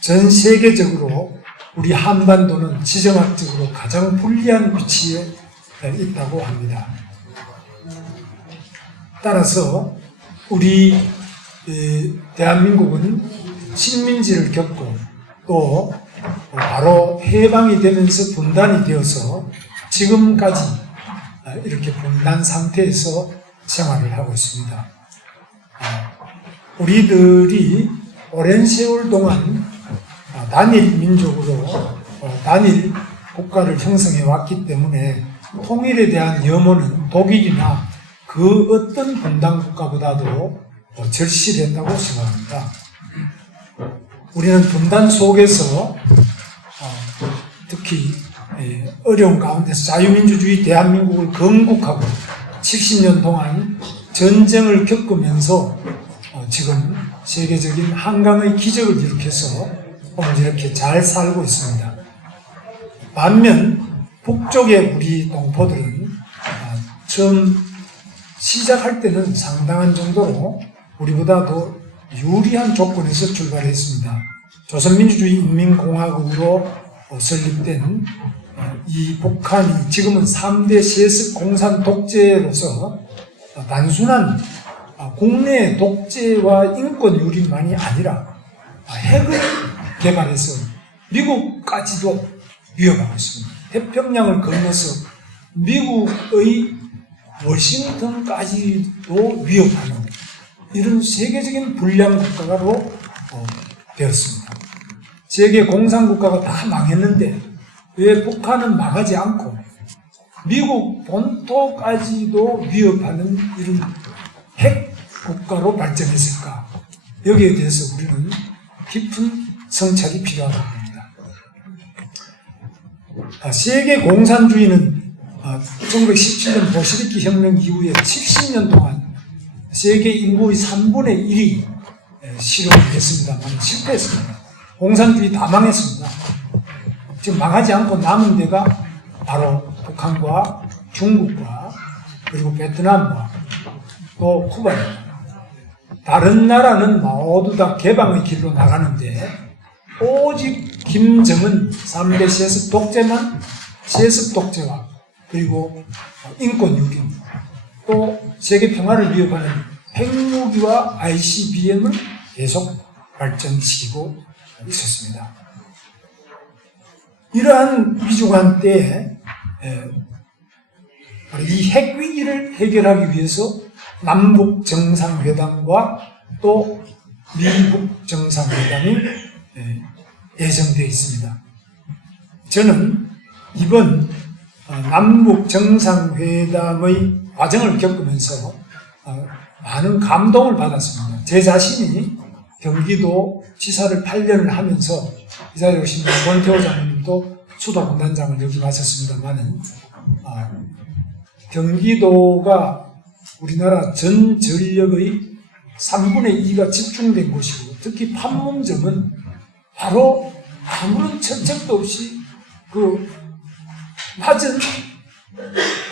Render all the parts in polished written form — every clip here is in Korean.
전 세계적으로 우리 한반도는 지정학적으로 가장 불리한 위치에 있다고 합니다. 따라서 우리 대한민국은 식민지를 겪고 또 바로 해방이 되면서 분단이 되어서 지금까지 이렇게 분단 상태에서 생활을 하고 있습니다. 우리들이 오랜 세월 동안 단일 민족으로 단일 국가를 형성해 왔기 때문에 통일에 대한 염원은 독일이나 그 어떤 분단 국가보다도 절실했다고 생각합니다. 우리는 분단 속에서 특히 어려운 가운데서 자유민주주의 대한민국을 건국하고 70년 동안 전쟁을 겪으면서 지금 세계적인 한강의 기적을 일으켜서 오늘 이렇게 잘 살고 있습니다. 반면 북쪽의 우리 동포들은 처음 시작할 때는 상당한 정도로 우리보다도 유리한 조건에서 출발했습니다. 조선민주주의인민공화국으로 설립된 이 북한이 지금은 3대 세습 공산 독재로서 단순한 국내 독재와 인권 유린만이 아니라 핵을 개발해서 미국까지도 위협하고 있습니다. 태평양을 건너서 미국의 워싱턴까지도 위협하는 이런 세계적인 불량 국가로 되었습니다. 세계 공산국가가 다 망했는데 왜 북한은 망하지 않고 미국 본토까지도 위협하는 이런 핵 국가로 발전했을까? 여기에 대해서 우리는 깊은 성찰이 필요하다고 봅니다. 세계 공산주의는 1917년 볼셰비키 혁명 이후에 70년 동안 세계 인구의 3분의 1이 실현이 됐습니다만 실패했습니다. 공산주의 다 망했습니다. 지금 망하지 않고 남은 데가 바로 북한과 중국과 그리고 베트남과 또 쿠바입니다. 다른 나라는 모두 다 개방의 길로 나가는데 오직 김정은 3대 세습 독재만 세습 독재와 그리고 인권 유린 또 세계 평화를 위협하는 핵무기와 ICBM을 계속 발전시키고 있었습니다. 이러한 위중한 때에 이 핵위기를 해결하기 위해서 남북 정상회담과 또 미국 정상회담이 예정되어 있습니다. 저는 이번 남북 정상회담의 과정을 겪으면서 많은 감동을 받았습니다. 제 자신이 경기도 지사를 8년을 하면서 이 자리에 오신 권태호 장로님도 수도공단장을 역임하셨습니다만은 경기도가 우리나라 전 전력의 3분의 2가 집중된 곳이고 특히 판문점은 바로 아무런 천적도 없이 그 낮은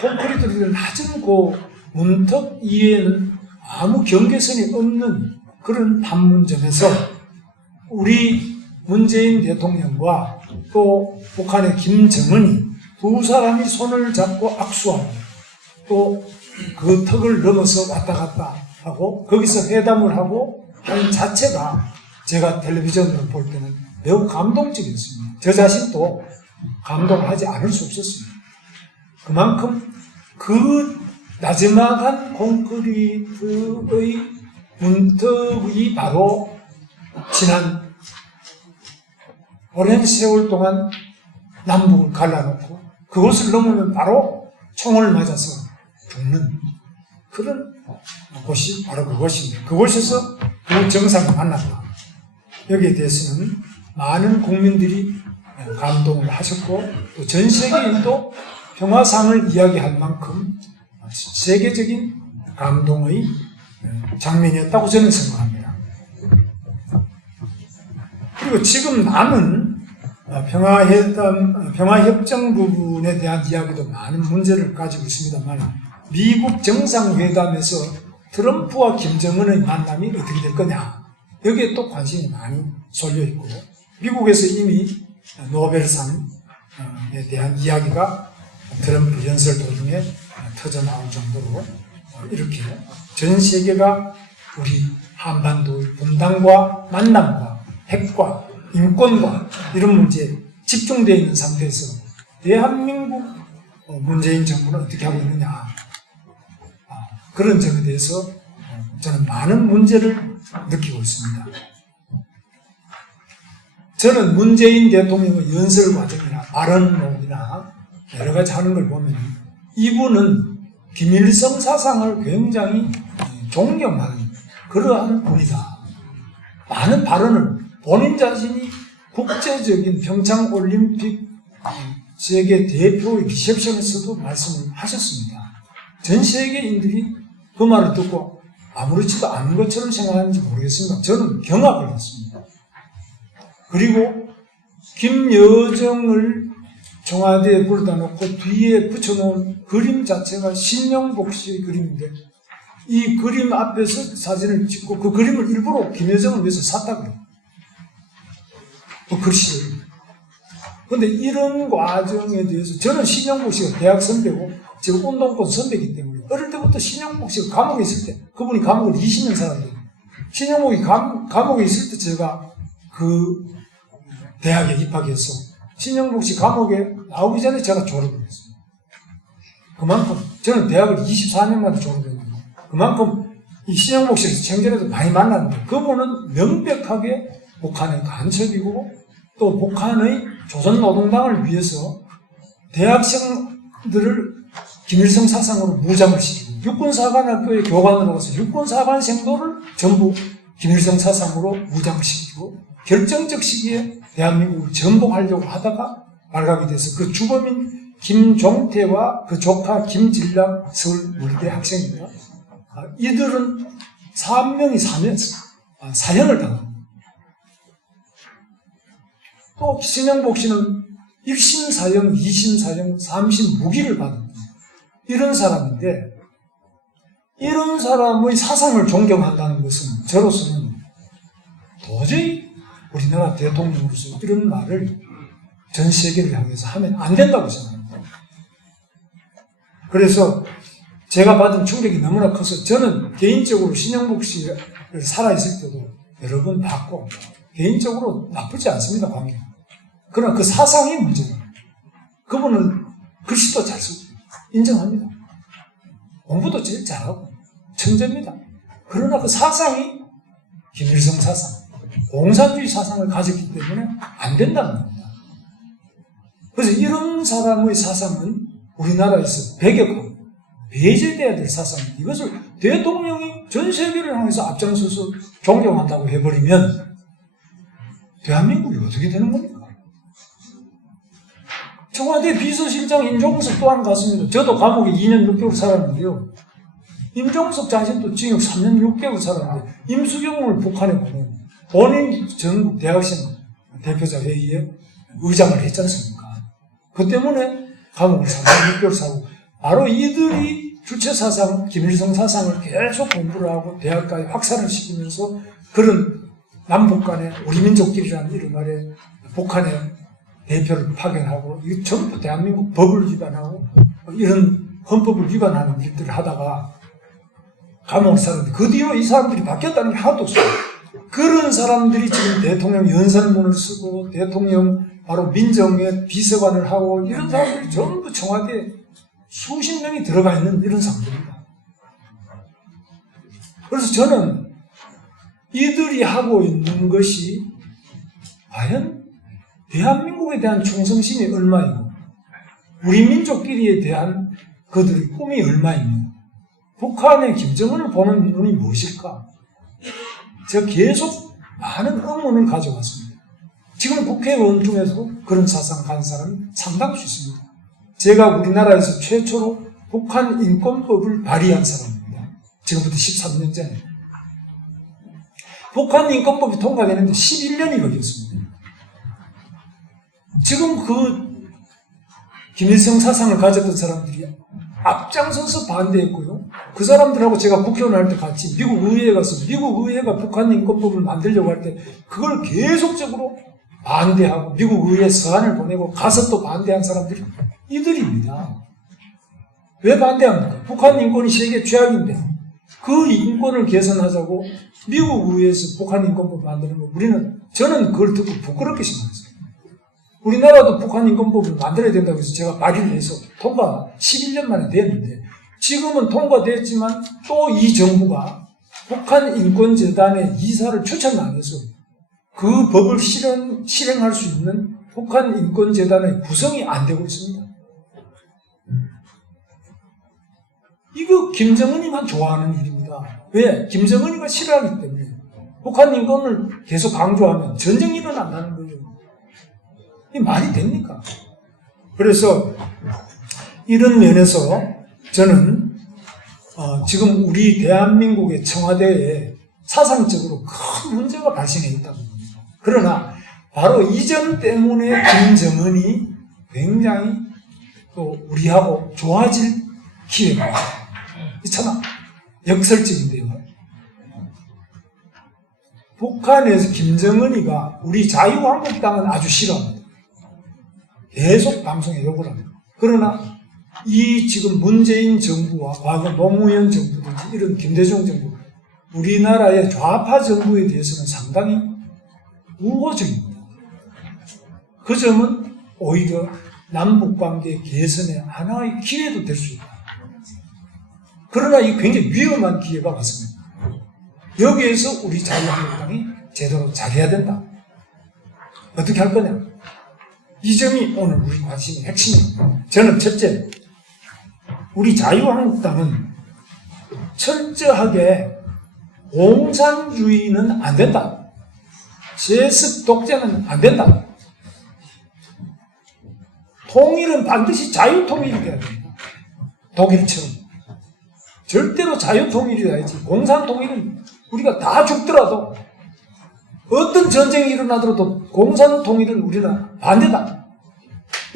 콘크리트를 낮은 그 문턱 이외에는 아무 경계선이 없는 그런 판문점에서 우리 문재인 대통령과 또 북한의 김정은이 두 사람이 손을 잡고 악수하고 또 그 턱을 넘어서 왔다 갔다 하고 거기서 회담을 하고 하는 자체가 제가 텔레비전으로 볼 때는 매우 감동적이었습니다. 저 자신도 감동하지 않을 수 없었습니다. 그만큼 그 나지막한 콘크리트의 문턱이 바로 지난 오랜 세월 동안 남북을 갈라놓고 그것을 넘으면 바로 총을 맞아서 죽는 그런 곳이 바로 그곳입니다. 그곳에서 두 정상을 만났다. 여기에 대해서는 많은 국민들이 감동을 하셨고 또 전 세계인도 평화상을 이야기할 만큼 세계적인 감동의 장면이었다고 저는 생각합니다. 그리고 지금 남은 평화협정 부분에 대한 이야기도 많은 문제를 가지고 있습니다만 미국 정상회담에서 트럼프와 김정은의 만남이 어떻게 될 거냐 여기에 또 관심이 많이 쏠려 있고 미국에서 이미 노벨상에 대한 이야기가 트럼프 연설 도중에 터져나올 정도로 이렇게 전 세계가 우리 한반도의 분단과 만남과 핵과 인권과 이런 문제에 집중되어 있는 상태에서 대한민국 문재인 정부는 어떻게 하고 있느냐, 그런 점에 대해서 저는 많은 문제를 느끼고 있습니다. 저는 문재인 대통령의 연설 과정이나 발언록이나 여러 가지 하는 걸 보면 이분은 김일성 사상을 굉장히 존경하는 그러한 분이다. 많은 발언을 본인 자신이 국제적인 평창올림픽 세계 대표의 리셉션에서도 말씀을 하셨습니다. 전 세계인들이 그 말을 듣고 아무렇지도 않은 것처럼 생각하는지 모르겠습니다. 저는 경악을 했습니다. 그리고 김여정을 청와대에 불러다 놓고 뒤에 붙여놓은 그림 자체가 신영복 씨의 그림인데 이 그림 앞에서 사진을 찍고 그 그림을 일부러 김여정을 위해서 샀다 그래요. 그 글씨를. 그런데 이런 과정에 대해서 저는 신영복 씨가 대학 선배고 제가 운동권 선배이기 때문에 어릴 때부터 신영복 씨가 감옥에 있을 때 그분이 감옥을 20년 살았는데 신영복이 감옥에 있을 때 제가 그 대학에 입학해서 신영복 씨 감옥에 나오기 전에 제가 졸업을 했습니다. 그만큼 저는 대학을 24년 만에 졸업했는데 그만큼 이 신영복 씨를 생전에도 많이 만났는데 그분은 명백하게 북한의 간첩이고 또 북한의 조선노동당을 위해서 대학생들을 김일성 사상으로 무장을 시키고 육군사관학교에 교관으로 가서 육군사관생도를 전부 김일성 사상으로 무장을 시키고 결정적 시기에 대한민국을 전복하려고 하다가 발각이 돼서 그 주범인 김종태와 그 조카 김진랑 서울물대 학생입니다. 이들은 3명이 사형을 당합니다. 또 신영복 씨는 1심 사형, 2심 사형, 3심 무기를 받은 이런 사람인데 이런 사람의 사상을 존경한다는 것은 저로서는 도저히 우리나라 대통령으로서 이런 말을 전 세계를 향해서 하면 안 된다고 생각합니다. 그래서 제가 받은 충격이 너무나 커서 저는 개인적으로 신영복 씨를 살아있을 때도 여러 번 봤고 개인적으로 나쁘지 않습니다, 관계가. 그러나 그 사상이 문제예요. 그분은 글씨도 잘 쓰고 인정합니다. 공부도 제일 잘하고 천재입니다. 그러나 그 사상이 김일성 사상, 공산주의 사상을 가졌기 때문에 안 된다는 겁니다. 그래서 이런 사람의 사상은 우리나라에서 배격하고 배제돼야 될 사상입니다. 이것을 대통령이 전 세계를 향해서 앞장서서 존경한다고 해버리면 대한민국이 어떻게 되는 겁니까? 청와대 비서실장 임종석 또한 갔습니다. 저도 감옥에 2년 6개월 살았는데요. 임종석 자신도 징역 3년 6개월 살았는데 임수경을 북한에 보내요. 본인 전국 대학생 대표자 회의에 의장을 했지 않습니까? 그 때문에 감옥을 3년 6개월 사고 바로 이들이 주체사상, 김일성 사상을 계속 공부를 하고 대학까지 확산을 시키면서 그런 남북 간의 우리 민족끼리라는 이름 아래 북한의 대표를 파견하고 이 전부 대한민국 법을 위반하고 이런 헌법을 위반하는 일들을 하다가 감옥을 사는데 그 뒤로 이 사람들이 바뀌었다는 게 하나도 없어요. 그런 사람들이 지금 대통령 연설문을 쓰고 대통령 바로 민정의 비서관을 하고 이런 사람들이 전부 청와대에 수십 명이 들어가 있는 이런 상태입니다. 그래서 저는 이들이 하고 있는 것이 과연 대한민국에 대한 충성심이 얼마이고 우리 민족끼리에 대한 그들의 꿈이 얼마이며 북한의 김정은을 보는 눈이 무엇일까? 제가 계속 많은 의문을 가져왔습니다. 지금 국회의원 중에서도 그런 사상 가진 사람이 상당히 있습니다. 제가 우리나라에서 최초로 북한 인권법을 발의한 사람입니다. 지금부터 13년 전에. 북한 인권법이 통과되는데 11년이 걸렸습니다. 지금 그 김일성 사상을 가졌던 사람들이 앞장서서 반대했고요. 그 사람들하고 제가 국회의원 할 때 같이 미국 의회에 가서 미국 의회가 북한 인권법을 만들려고 할 때 그걸 계속적으로 반대하고 미국 의회 서한을 보내고 가서 또 반대한 사람들이 이들입니다. 왜 반대합니까? 북한 인권이 세계 최악인데 그 인권을 개선하자고 미국 의회에서 북한 인권법 만드는 거 저는 그걸 듣고 부끄럽게 생각했어요. 우리나라도 북한 인권법을 만들어야 된다고 해서 제가 발의를 해서 통과 11년 만에 됐는데 지금은 통과됐지만 또 이 정부가 북한 인권재단의 이사를 추천 안 해서 그 법을 실행할 수 있는 북한 인권재단의 구성이 안 되고 있습니다. 이거 김정은이만 좋아하는 일입니다. 왜? 김정은이가 싫어하기 때문에. 북한 인권을 계속 강조하면 전쟁이 일어난다는 거예요. 이게 말이 됩니까? 그래서 이런 면에서 저는 지금 우리 대한민국의 청와대에 사상적으로 큰 문제가 발생해 있다고 봅니다. 그러나 바로 이 점 때문에 김정은이 굉장히 또 우리하고 좋아질 기회가 참 역설적인데요. 북한에서 김정은이가 우리 자유한국당은 아주 싫어합니다. 계속 방송에 욕을 합니다. 그러나 이 지금 문재인 정부와 과거 노무현 정부든지 이런 김대중 정부, 우리나라의 좌파 정부에 대해서는 상당히 우호적입니다. 그 점은 오히려 남북관계 개선의 하나의 기회도 될 수 있다. 그러나 이 굉장히 위험한 기회가 왔습니다. 여기에서 우리 자유한국당이 제대로 잘해야 된다. 어떻게 할 거냐? 이 점이 오늘 우리 관심의 핵심입니다. 저는 첫째, 우리 자유한국당은 철저하게 공산주의는 안 된다. 세습 독재는 안 된다. 통일은 반드시 자유통일이 돼야 된다. 독일처럼. 절대로 자유통일이 돼야지. 공산통일은 우리가 다 죽더라도 어떤 전쟁이 일어나더라도 공산통일은 우리는 반대다.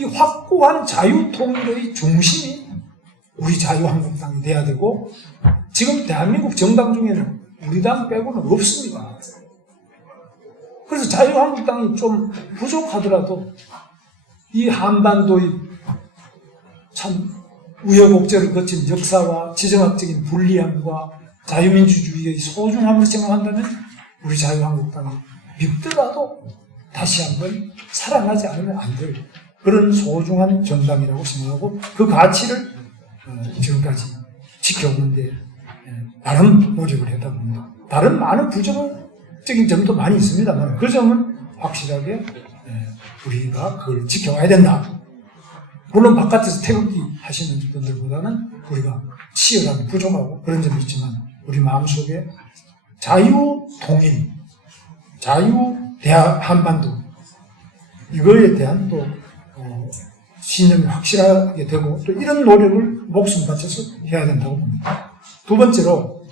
이 확고한 자유통일의 중심이 우리 자유한국당이 돼야 되고 지금 대한민국 정당 중에는 우리 당 빼고는 없습니다. 그래서 자유한국당이 좀 부족하더라도 이 한반도의 참 우여곡절을 거친 역사와 지정학적인 불리함과 자유민주주의의 소중함을 생각한다면 우리 자유한국당이 밉더라도 다시 한번 살아나지 않으면 안 될 그런 소중한 정당이라고 생각하고 그 가치를 지금까지 지켜오는데 나름 노력을 했다 봅니다. 다른 많은 부정적인 점도 많이 있습니다만 그 점은 확실하게 우리가 그걸 지켜와야 된다. 물론 바깥에서 태극기 하시는 분들보다는 우리가 치열하게 부족하고 그런 점이 있지만 우리 마음속에 자유통일, 자유대한반도 이거에 대한 또 신념이 확실하게 되고 또 이런 노력을 목숨 바쳐서 해야 된다고 봅니다. 두 번째로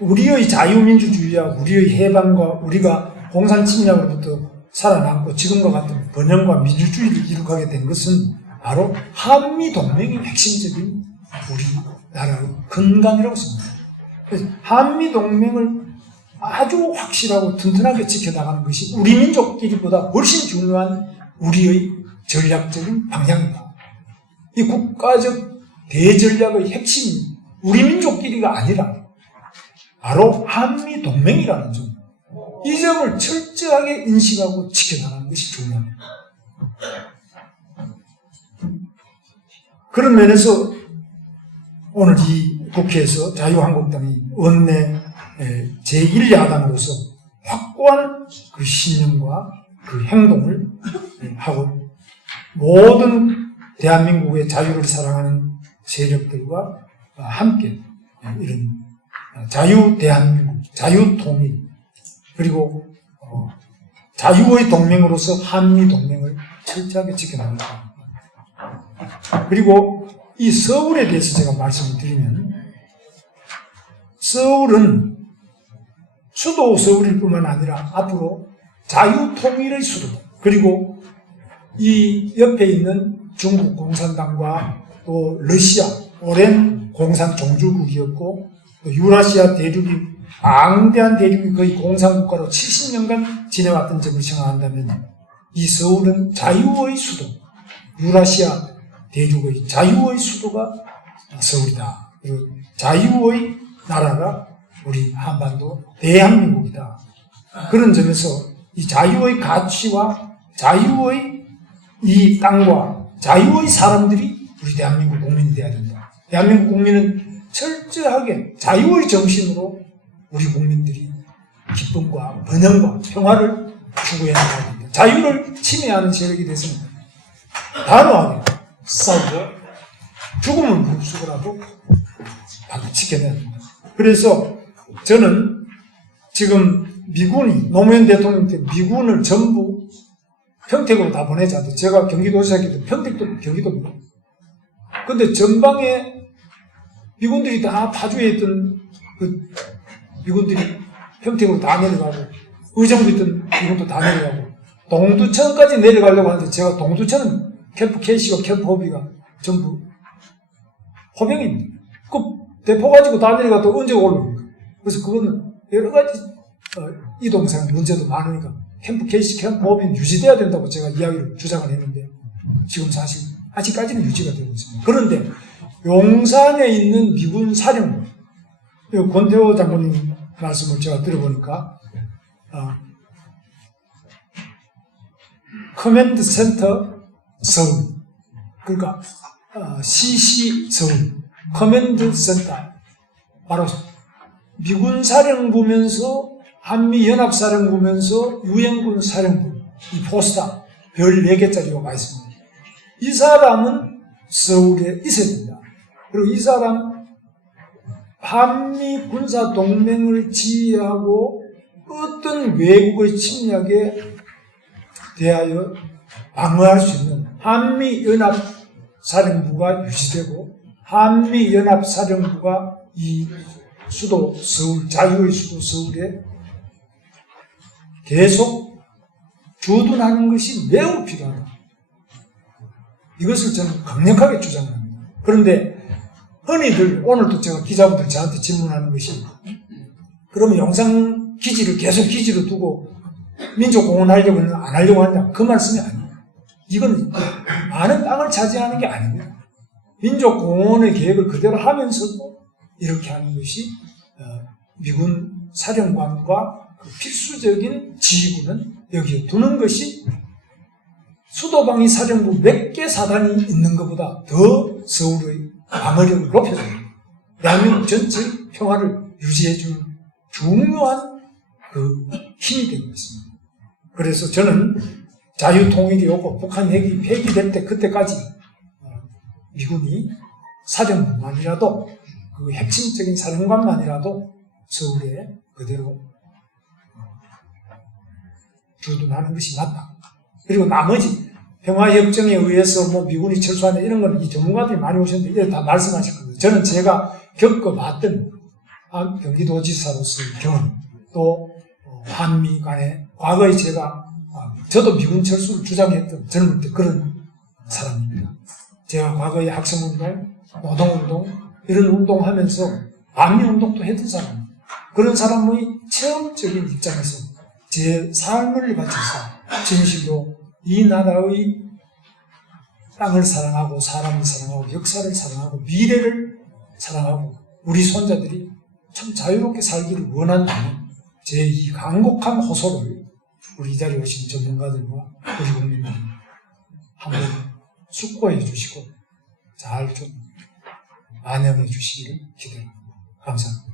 우리의 자유민주주의와 우리의 해방과 우리가 공산 침략으로부터 살아남고 지금과 같은 번영과 민주주의를 이룩하게 된 것은 바로 한미동맹이 핵심적인 우리나라의 근간이라고 생각합니다. 그래서 한미동맹을 아주 확실하고 튼튼하게 지켜나가는 것이 우리 민족끼리보다 훨씬 중요한 우리의 전략적인 방향이다. 이 국가적 대전략의 핵심이 우리 민족끼리가 아니라 바로 한미동맹이라는 점. 이 점을 철저하게 인식하고 지켜나가는 것이 중요합니다. 그런 면에서 오늘 이 국회에서 자유한국당이 원내 제1야당으로서 확고한 그 신념과 그 행동을 하고 모든 대한민국의 자유를 사랑하는 세력들과 함께 이런 자유대한민국, 자유통일 그리고 자유의 동맹으로서 한미동맹을 철저하게 지켜나간다. 그리고 이 서울에 대해서 제가 말씀을 드리면 서울은 수도 서울일 뿐만 아니라 앞으로 자유통일의 수도 그리고 이 옆에 있는 중국 공산당과 또 러시아 오랜 공산 종주국이었고 또 유라시아 대륙이 방대한 대륙이 거의 공산국가로 70년간 지내왔던 점을 생각한다면 이 서울은 자유의 수도, 유라시아 대륙의 자유의 수도가 서울이다. 그리고 자유의 나라가 우리 한반도 대한민국이다. 그런 점에서 이 자유의 가치와 자유의 이 땅과 자유의 사람들이 우리 대한민국 국민이 되어야 된다. 대한민국 국민은 철저하게 자유의 정신으로 우리 국민들이 기쁨과 번영과 평화를 추구해야 합니다. 자유를 침해하는 세력이 됐으면 단호하게 싸우고 죽음을 무릅쓰고라도 지켜내야 합니다. 그래서 저는 지금 미군이 노무현 대통령 때 미군을 전부 평택으로 다 보내자. 제가 경기도지사이기 때문에 평택도 경기도입니다. 근데 전방에 미군들이 다 파주에 있던 그 미군들이 평택으로 다 내려가고 의정부에 있던 미군도 다 내려가고 동두천까지 내려가려고 하는데 제가 동두천은 캠프 K씨와 캠프 호비가 전부 호병입니다. 그 대포 가지고 다 내려가도 언제 올라옵니까? 그래서 그거는 여러 가지 이동상 문제도 많으니까 캠프 K씨, 캠프 호비는 유지돼야 된다고 제가 이야기를 주장을 했는데 지금 사실 아직까지는 유지가 되고 있습니다. 그런데 용산에 있는 미군 사령부, 권태호 장군님 말씀을 제가 들어보니까 커맨드 센터 서울, 그러니까 CC 서울, 커맨드 센터, 바로 미군 사령부면서 한미연합사령부면서 유엔군 사령부, 이 포스타 별 4개짜리가 와 있습니다. 이 사람은 서울에 있어야 된다. 그리고 이 사람 한미 군사 동맹을 지휘하고 어떤 외국의 침략에 대하여 방어할 수 있는 한미연합사령부가 유지되고 한미연합사령부가 이 수도 서울, 자유의 수도 서울에 계속 주둔하는 것이 매우 필요하다. 이것을 저는 강력하게 주장합니다. 그런데 흔히들 오늘도 제가 기자분들 저한테 질문하는 것이 그러면 영상 기지를 계속 기지로 두고 민족공헌 하려고 하냐 안 하려고 하냐 그 말씀이 아니에요. 이건 많은 땅을 차지하는 게 아닙니다. 민족공헌의 계획을 그대로 하면서도 이렇게 하는 것이 미군 사령관과 그 필수적인 지휘군은 여기에 두는 것이 수도방위 사령부 몇 개 사단이 있는 것보다 더 서울의 방어력을 높여줍니다. 대한민국 전체의 평화를 유지해주는 중요한 그 힘이 되고 있습니다. 그래서 저는 자유통일이 오고 북한 핵이 폐기될 때 그때까지 미군이 사령부만이라도 그 핵심적인 사령관만이라도 서울에 그대로 주둔하는 것이 맞다. 그리고 나머지 평화협정에 의해서 뭐 미군이 철수하냐 이런 건 이 전문가들이 많이 오셨는데 이런 다 말씀하실 겁니다. 저는 제가 겪어봤던 경기도지사로서의 경험 또 한미 간에 과거에 저도 미군 철수를 주장했던 젊을 때 그런 사람입니다. 제가 과거에 학생운동, 노동운동 이런 운동하면서 반미운동도 했던 사람입니다. 그런 사람의 체험적인 입장에서 제 삶을 바쳐서 진실로 이 나라의 땅을 사랑하고 사람을 사랑하고 역사를 사랑하고 미래를 사랑하고 우리 손자들이 참 자유롭게 살기를 원한다면 제 이 간곡한 호소를 우리 이 자리에 오신 전문가들과 우리 국민들이 한번 숙고해 주시고 잘 좀 반영해 주시기를 기대합니다. 감사합니다.